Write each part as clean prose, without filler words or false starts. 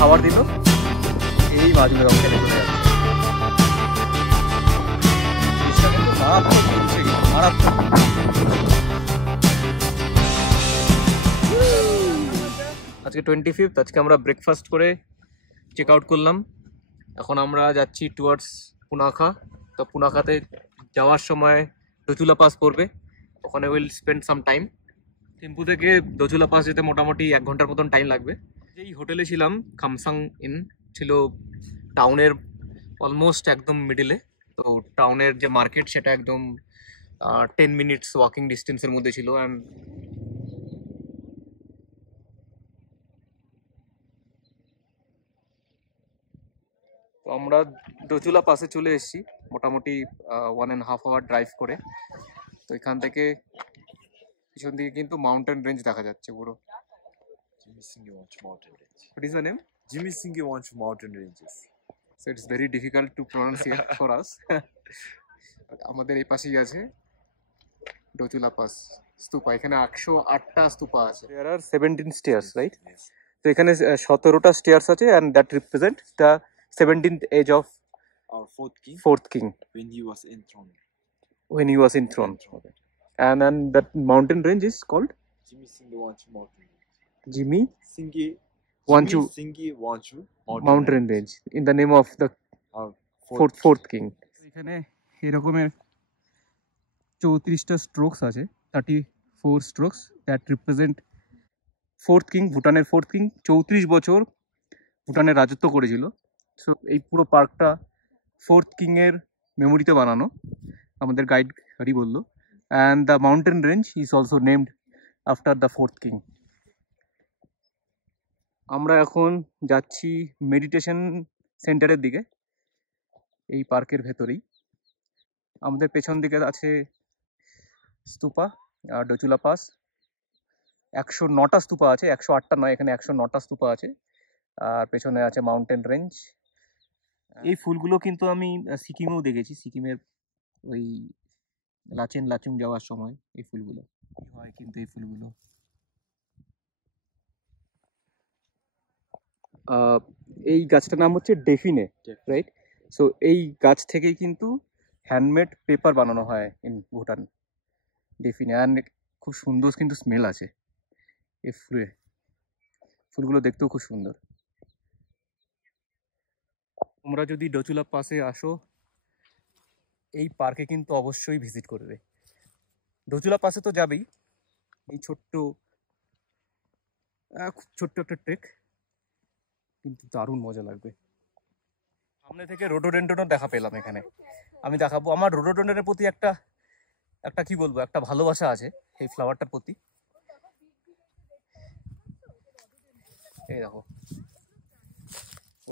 খাবার দিল, এই মাছগুলো রং খেতে চলে যাচ্ছে। জিনিসটা কিন্তু মারাত্মক ঘুরছে, মারাত্মক। আজকে 25, আজকে আমরা ব্রেকফাস্ট করে চেক আউট করলাম। এখন আমরা যাচ্ছি টুয়ার্ডস পুনাখা। তো পুনাখাতে যাওয়ার সময় দোচুলা পাস পড়বে, ওখানে will spend some time. Thimphu থেকে দোচুলা পাস যেতে মোটামুটি 1 ঘন্টার মতন টাইম লাগবে। যেই হোটেলে ছিলাম খামসাং ইন ছিল টাউনের অলমোস্ট একদম মিডিলে। তো টাউনের যে মার্কেট সেটা একদম 10 মিনিটস ওয়াকিং ডিস্টেন্সের মধ্যে ছিল। অ্যান্ড তো আমরা দোচুলা পাসে চলে এসেছি মোটামুটি 1.5 আওয়ার ড্রাইভ করে। তো এখান থেকে পিছন দিকে কিন্তু মাউন্টেন রেঞ্জ দেখা যাচ্ছে পুরো। Jimmy Singh Mountain Range. What is the name? Jimmy Singh Mountain Ranges. So it's very difficult to pronounce here for us. আমাদের এই পাশেই আছে দোচুলা পাস স্তূপা। এখানে 108টা স্তূপা আছে। There are 17 stairs, right? Yes. তো এখানে 17টা স্টেয়ার্স আছে, and that represent the 17th age of Our fourth king when he was enthroned. when he was enthroned. Okay. And then that mountain range is called Jimmy Singh Mountain Range. Jimmy Singh Wanchu mountain range in the name of the our fourth king. এখানে এরকমের 34টা strokes আছে, 34 strokes that represent fourth king, ভুটানের fourth king 34 বছর ভুটানের রাজত্ব করেছিল। So এই পুরো পার্কটা ফোর্থ কিংয়ের মেমোরিতে বানানো, আমাদের গাইড হরি বললো। And the mountain range is also named after the fourth king. আমরা এখন যাচ্ছি মেডিটেশন সেন্টারের দিকে, এই পার্কের ভেতরেই। আমাদের পেছন দিকে আছে স্তূপা আর ডোচুলা পাস। 109টা স্তূপা আছে, 108টা নয়, এখানে 109টা স্তূপা আছে। আর পেছনে আছে মাউন্টেন রেঞ্জ। এই ফুলগুলো কিন্তু আমি সিকিমেও দেখেছি, সিকিমের ওই লাচুং যাওয়ার সময় এই ফুলগুলো হয় কিন্তু এই ফুলগুলো। এই গাছটার নাম হচ্ছে ডেফিনে, রাইট? সো এই গাছ থেকেই কিন্তু হ্যান্ডমেড পেপার বানানো হয় ইন ভুটান, ডেফিনে। অ্যান্ড খুব সুন্দর কিন্তু স্মেল আছে এই ফুলগুলো দেখতেও খুব সুন্দর। তোমরা যদি ডোচুলা পাসে আসো এই পার্কে কিন্তু অবশ্যই ভিজিট করবে। ডোচুলা পাসে তো যাবেই, এই খুব ছোট্ট একটা ট্রেক, কিন্তু দারুণ মজা লাগবে। সামনে থেকে রোডোডেন্ড্রনও দেখা পেলাম এখানে। আমি দেখাবো, আমার রোডোডেন্ড্রনের প্রতি একটা কি বলবো, একটা ভালোবাসা আছে এই ফ্লাওয়ারটার প্রতি। এই দেখো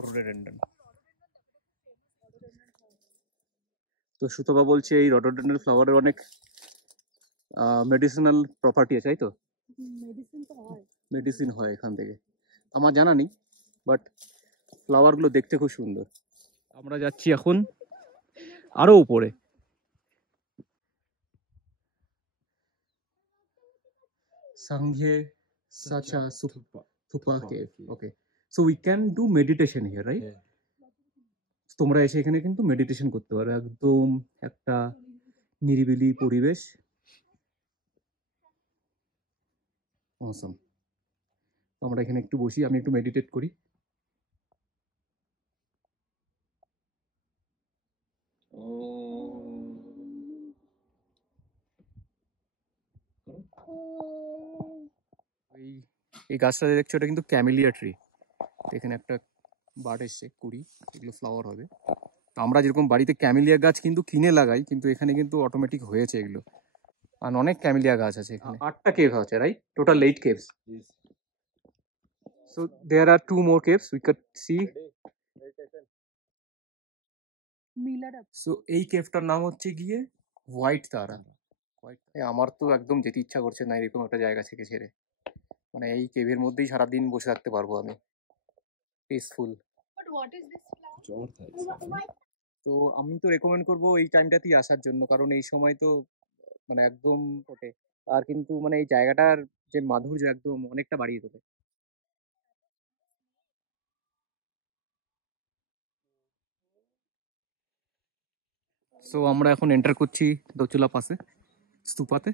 রোডোডেন্ড্রন। তো সুতপা বলছে এই রোডোডেন্ড্রন ফ্লাওয়ারের অনেক মেডিসিনাল প্রপার্টি আছে, তাই তো? মেডিসিন হয় এখান থেকে, আমার জানা নেই, বাট ফ্লাওয়ারগুলো দেখতে খুব সুন্দর। আমরা যাচ্ছি এখন আরো উপরে। Sangye Sacha Thupa Cave. Okay. So we can do meditation here, right? Yeah. তোমরা এসে এখানে কিন্তু মেডিটেশন করতে পারো, একদম একটা নিরিবিলি পরিবেশ। অসম। আমরা এখানে একটু বসি, আমি একটু মেডিটেট করি। এই গাছটা দেখছো, এটা কিন্তু ক্যামেলিয়া ট্রি। এখানে একটা বার্ড এসছে, কুড়ি, এগুলো ফ্লাওয়ার হবে। তো আমরা যেরকম বাড়িতে ক্যামেলিয়া গাছ কিন্তু কিনে লাগাই, কিন্তু এখানে কিন্তু অটোমেটিক হয়েছে এগুলো। আর অনেক ক্যামেলিয়া গাছ আছে এখানে। 8টা কেভ আছে, right? Total 8 caves. So there are 2 more caves we could see. So এই কেভটার নাম হচ্ছে গিয়ে হোয়াইট তারা। আমার তো একদম যেতে ইচ্ছা করছে না এরকম একটা জায়গা থেকে ছেড়ে। মানে এই কেভের মধ্যেই সারাদিন বসে থাকতে পারবো আমি, পিসফুল। তো আমি তো রেকমেন্ড করবো এই টাইমটাতেই আসার জন্য, কারণ এই সময় তো মানে একদম ওঠে। আর কিন্তু মানে এই জায়গাটার যে মাধুর্য একদম অনেকটা বাড়িয়ে দেবে। সো আমরা এখন এন্টার করছি দোচুলা পাসে স্তূপাতে।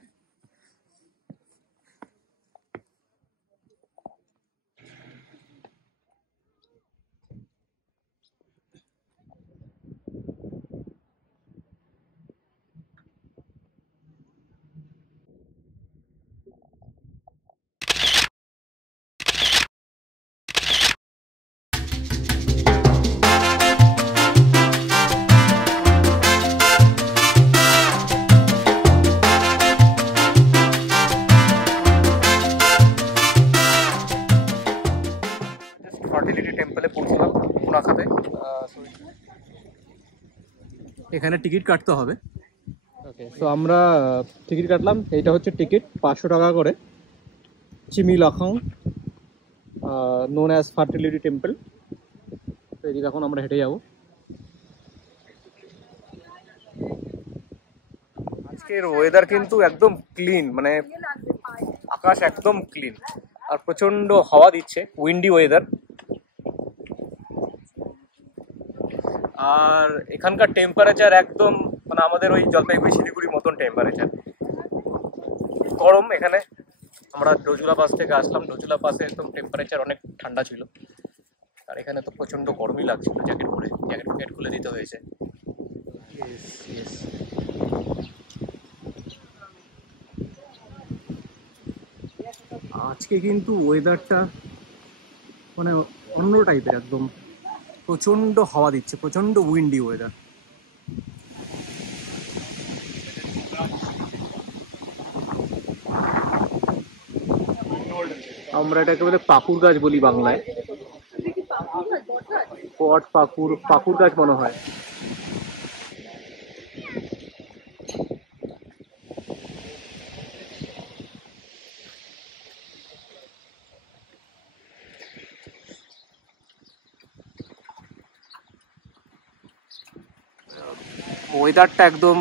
ফার্টিলিটি টেম্পলে পৌঁছলাম পুনাখাতে। এখানে টিকিট কাটতে হবে। ওকে, তো আমরা টিকিট কাটলাম। এইটা হচ্ছে টিকিট, 500 টাকা করে। চিমি Lhakhang known as fertility temple. তো এদিকে এখন আমরা হেঁটে যাবো। আজকের ওয়েদার কিন্তু একদম ক্লিন, মানে আকাশ একদম ক্লিন, আর প্রচন্ড হাওয়া দিচ্ছে, উইন্ডি ওয়েদার। আর এখানকার টেম্পারেচার একদম মানে আমাদের ওই জলপাইগুড়ি শিলিগুড়ির মতন টেম্পারেচার, গরম। এখানে আমরা ডোজুলা পাস থেকে আসলাম, ডোজুলা পাসে একদম টেম্পারেচার অনেক ঠান্ডা ছিল, আর এখানে তো প্রচন্ড গরমই লাগছিল। জ্যাকেট খুলে দিতে হয়েছে। আজকে কিন্তু ওয়েদারটা মানে অন্য টাইপের, একদম প্রচন্ড হাওয়া দিচ্ছে, প্রচন্ড উইন্ডি ওয়েদার। আমরা এটাকে বলে পাকুর গাছ বলি বাংলায়, পাকুর গাছ মনে হয়। ওয়েদারটা একদম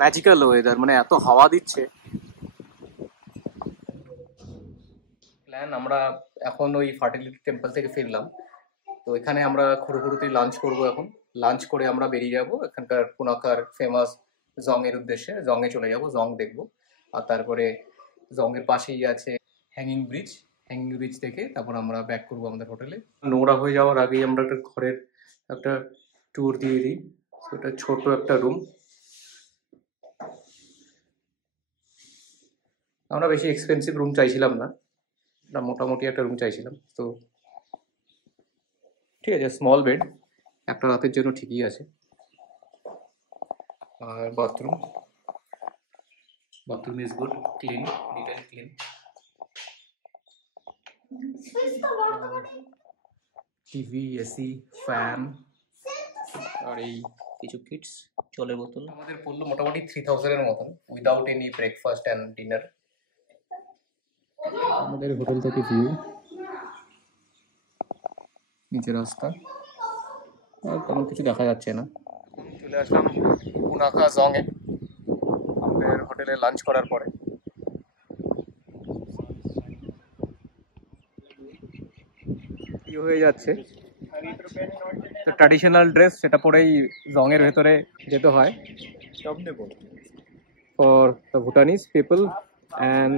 ম্যাজিক্যাল ওয়েদার, মানে এত হাওয়া দিচ্ছে। প্ল্যান, আমরা এখন ওই ফার্টিলিটি টেম্পল থেকে ফিরলাম, তো এখানে আমরা খুঁড়োতেই লাঞ্চ করব। এখন লাঞ্চ করে আমরা বেরিয়ে যাব এখানকার পুনাখার ফেমাস জং এর উদ্দেশ্যে। জংয়ে চলে যাব, জং দেখব। আর তারপরে জংয়ের পাশেই আছে হ্যাঙ্গিং ব্রিজ। হ্যাঙ্গিং ব্রিজ থেকে তারপর আমরা ব্যাক করবো আমাদের হোটেলে। নোংরা হয়ে যাওয়ার আগেই আমরা একটা ঘরের একটা ট্যুর দিয়ে দিই। এটা ছোট একটা রুম, আমরা বেশি এক্সপেন্সিভ রুম চাইছিলাম না, আমরা মোটামুটি একটা রুম চাইছিলাম। তো ঠিক আছে, স্মল বেড, একটা রাতের জন্য ঠিকই আছে। আর bathroom is good, clean, neat and clean. TV, AC, fan, আর এই কিছু কিটস, জলের বোতল। আমাদের পড়লো মোটামুটি 3000 এর মতন, without any breakfast and dinner. আমাদের হোটেল থেকে ভিউ, নিচে রাস্তা, আর তেমন কিছু দেখা যাচ্ছে না। চলে আসলাম পুনাখা জংয়ে আমাদের হোটেলে লাঞ্চ করার পরে। হয়ে যাচ্ছে ট্র্যাডিশনাল ড্রেস, সেটা পরেই জংয়ের ভেতরে যেতে হয় for the Bhutanese people and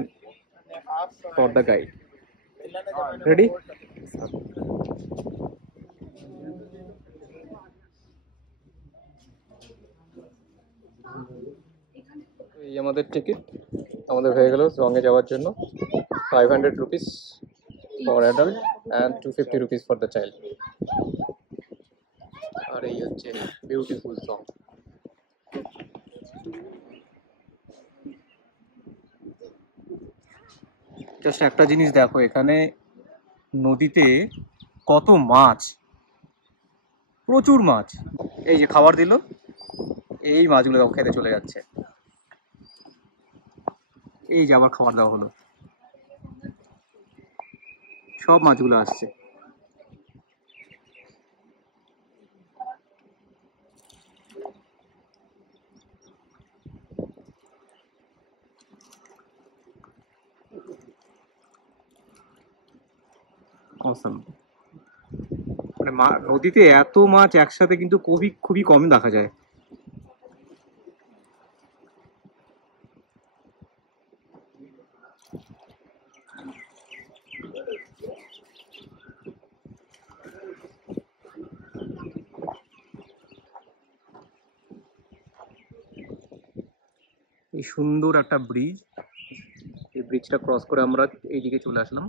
for the guide. Ready? এই আমাদের টিকিট, আমাদের হয়ে গেল জংয়ে যাওয়ার জন্য। 500 rupees for adult and 250 rupees for the child. আর এই হচ্ছে বিউটিফুল জং। জাস্ট একটা জিনিস দেখো, এখানে নদীতে কত মাছ, প্রচুর মাছ। এই যে খাবার দিল, এই মাছগুলো দেখো খেতে চলে যাচ্ছে। এই যে আবার খাবার দেওয়া হলো, সব মাছগুলো আসছে। অসাম, মানে নদীতে এত মাছ একসাথে কিন্তু খুবই খুবই কম দেখা যায়। এই সুন্দর একটা ব্রিজ, এই ব্রিজটা ক্রস করে আমরা এইদিকে চলে আসলাম।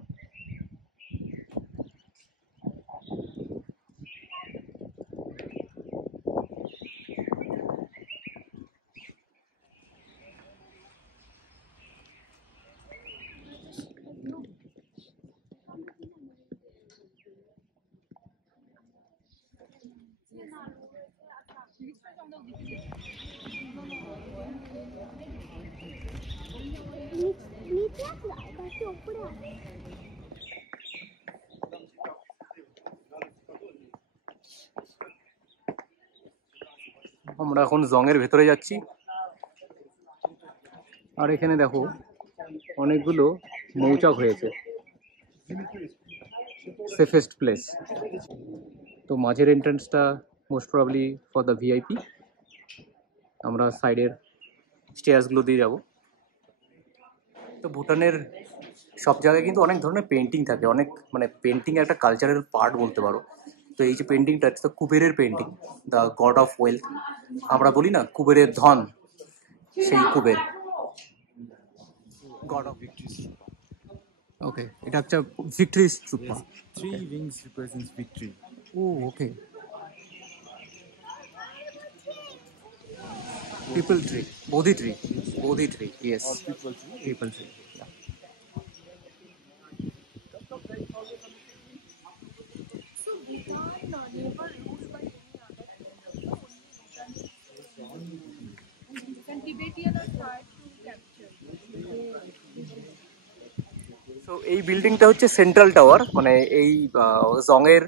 আমরা এখন জংয়ের ভেতরে যাচ্ছি, আর এখানে দেখো অনেকগুলো মৌচাক হয়েছে, সেফেস্ট প্লেস। তো মাঝের এন্ট্রান্সটা most probably for the VIP, আমরা সাইডের স্টেয়ার্সগুলো দিয়ে যাব। তো ভুটানের সব জায়গায় কিন্তু অনেক ধরনের পেন্টিং থাকে, অনেক মানে পেন্টিং একটা কালচারাল পার্ট বলতে পারো। তো এই যে পেন্টিংটা, তো কুবেরের painting, the god of wealth, আমরা বলি না কুবেরের ধন, সেই Kuber, god of Victory Stupa. Okay, এটা হচ্ছে victory stupa. Yes. Three wings represents victory. ও okay, peepal tree, Bodhi tree, Bodhi tree, yes, Or people tree. Peepal tree. So Bhutan never ruled by any other kingdom. Only Bhutan and Tibetan are tried to capture. তো এই বিল্ডিংটা হচ্ছে central tower, মানে এই জংয়ের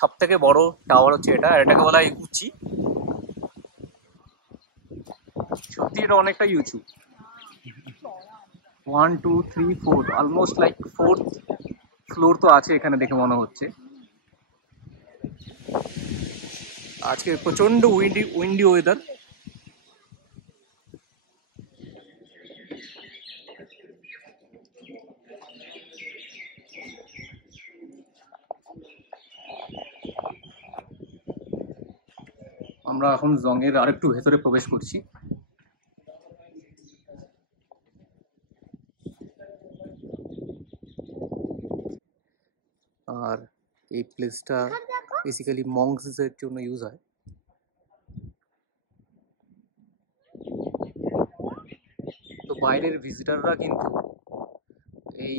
সব থেকে বড় টাওয়ার হচ্ছে এটা, আর এটাকে বলা হয় উঁচি। সত্যি এটা অনেকটাই উঁচু, 1 2 3 4, অলমোস্ট লাইক 4th ফ্লোর তো আছে এখানে দেখে মনে হচ্ছে। আজকে প্রচন্ড উইন্ডি ওয়েদার। আমরা এখন জংয়ের আরেকটু ভেতরে প্রবেশ করছি। আর এই প্লেসটা বেসিক্যালি মংসের জন্য ইউজ হয়। তো বাইরের ভিজিটাররা কিন্তু এই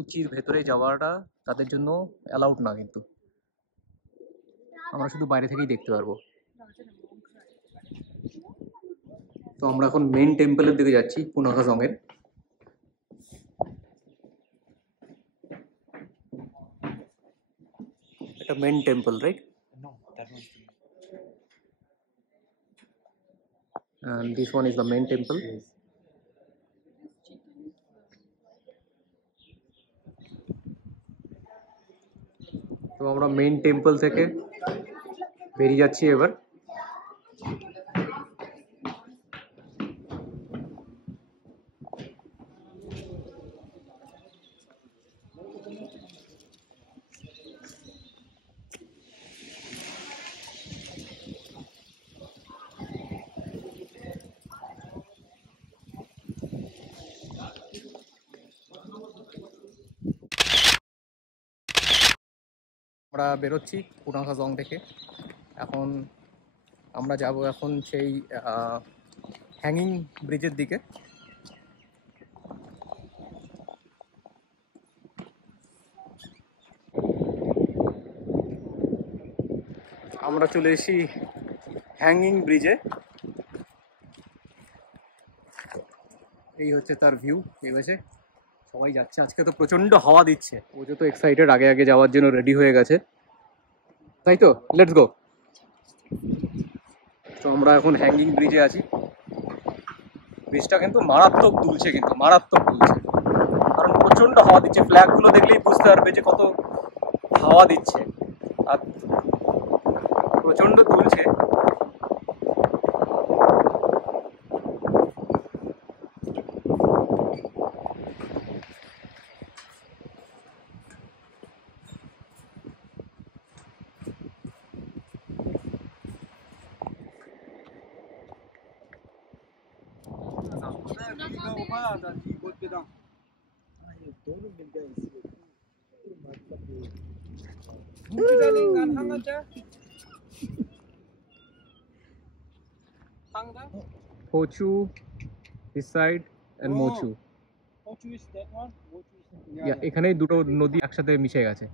উচির ভেতরে যাওয়াটা তাদের জন্য অ্যালাউড না, কিন্তু আমরা শুধু বাইরে থেকেই দেখতে পারবো। তো আমরা এখন মেন টেম্পলের দিকে যাচ্ছি, পুনাখা জংয়ের। এটা main temple, right? No, that was the. And this one is the main temple. Yes. তো আমরা মেইন টেম্পল থেকে বেরিয়ে যাচ্ছি এবার। আমরা বেরোচ্ছি পুনাখা জং থেকে। এখন আমরা যাব এখন সেই হ্যাঙ্গিং ব্রিজের দিকে। আমরা চলে এসেছি হ্যাঙ্গিং ব্রিজে। এই হচ্ছে তার ভিউ। এই হচ্ছে সবাই যাচ্ছে, আজকে তো প্রচন্ড হাওয়া দিচ্ছে। ও যত এক্সাইটেড, আগে আগে যাওয়ার জন্য রেডি হয়ে গেছে, তাই তো লেটস গো। তো আমরা এখন হ্যাঙ্গিং ব্রিজে আছি। ব্রিজটা কিন্তু মারাত্মক দুলছে, কিন্তু মারাত্মক দুলছে, কারণ প্রচন্ড হাওয়া দিচ্ছে। ফ্ল্যাগগুলো দেখলেই বুঝতে পারবে যে কত হাওয়া দিচ্ছে, আর প্রচন্ড দুলছে। Pochu, this side, and Mochu. Mochu is that one. Mochu is Yeah, এখানেই দুটো নদী একসাথে মিশে গেছে